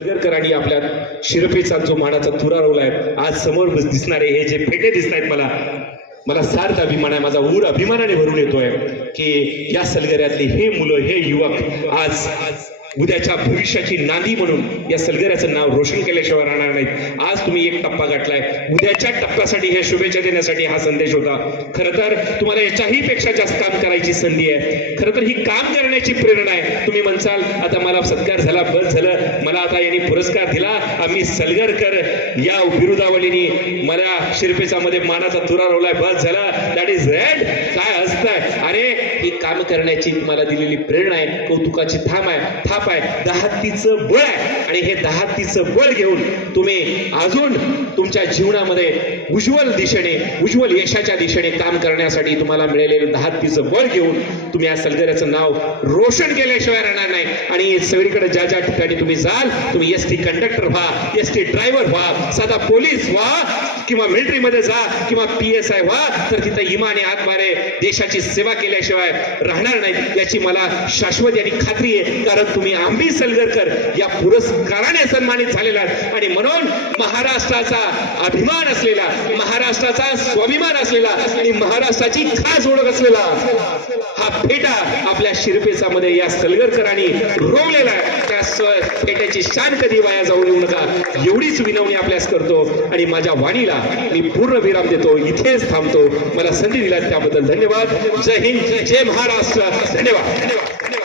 नगरकरांनी आपल्या शिरपेचा जो मानाचा तुरा रोवलाय आज समोर दिसणारे हे जे फेटे दिसत आहेत मला मला सार्थ अभिमान आहे माझा ऊर अभिमानाने भरून येतोय की या सलगऱ्यातले हे मुलं हे युवक आज आज उद्याच्या भविष्याची नांदी म्हणून या सलगऱ्याचं नाव रोशन केल्याशिवाय राहणार नाहीत. आज तुम्ही एक टप्पा गाठलाय. उद्याच्या टप्प्यासाठी ह्या शुभेच्छा देण्यासाठी हा संदेश होता. खरं तर तुम्हाला याच्याही पेक्षा जास्त काम करायची संधी आहे. खरं तर ही काम करण्याची प्रेरणा आहे. तुम्ही म्हणसाल आता मला सत्कार झाला बस झालं. मला आता यांनी पुरस्कार दिला. आम्ही सलगरकर या बिरुदावलीनी मला शिरपेचामध्ये मानाचा तुरा रोवलाय. बस झाला. दॅट इज रेड काय काम करण्याची तुम्हाला दिलेली प्रेरणा आहे कौतुकाची थांब आहे थाप आहे. दहातीचं बळ आहे. आणि हे दहातीचं बळ घेऊन तुम्ही अजून तुमच्या जीवनामध्ये उज्ज्वल दिशेने उज्ज्वल यशाच्या दिशेने काम करण्यासाठी तुम्हाला मिळालेलं दहातीचं बळ घेऊन तुम्ही या सलगऱ्याचं नाव रोशन केल्याशिवाय राहणार नाही. आणि सगळीकडे ज्या ज्या ठिकाणी तुम्ही जाल तुम्ही एस टी कंडक्टर व्हा एस टी ड्रायव्हर व्हा साधा पोलीस व्हा किंवा मिलिटरीमध्ये जा किंवा पी एस आय व्हा तर तिथं इमाने हातभारे देशाची सेवा केल्याशिवाय राहणार नाही याची मला शाश्वत आणि खात्री आहे. कारण तुम्ही आंबी सलगरकर या पुरस्काराने सन्मानित झालेला आणि म्हणून महाराष्ट्राचा अभिमान असलेला महाराष्ट्राचा स्वाभिमान असलेला आणि महाराष्ट्राची खास ओळख असलेला हा फेटा आपल्या शिरपेचामध्ये या सलगरकरांनी रोवलेला आहे. त्या स- फेट्याची शान कधी वाया जाऊ देऊ नका एवढीच विनवणी आपल्यास करतो. आणि माझ्या वाणीला मी पूर्ण विराम देतो. इथेच थांबतो. मला संधी दिला त्याबद्दल धन्यवाद. जय हिंद. जय महाराष्ट्र. धन्यवाद. धन्यवाद.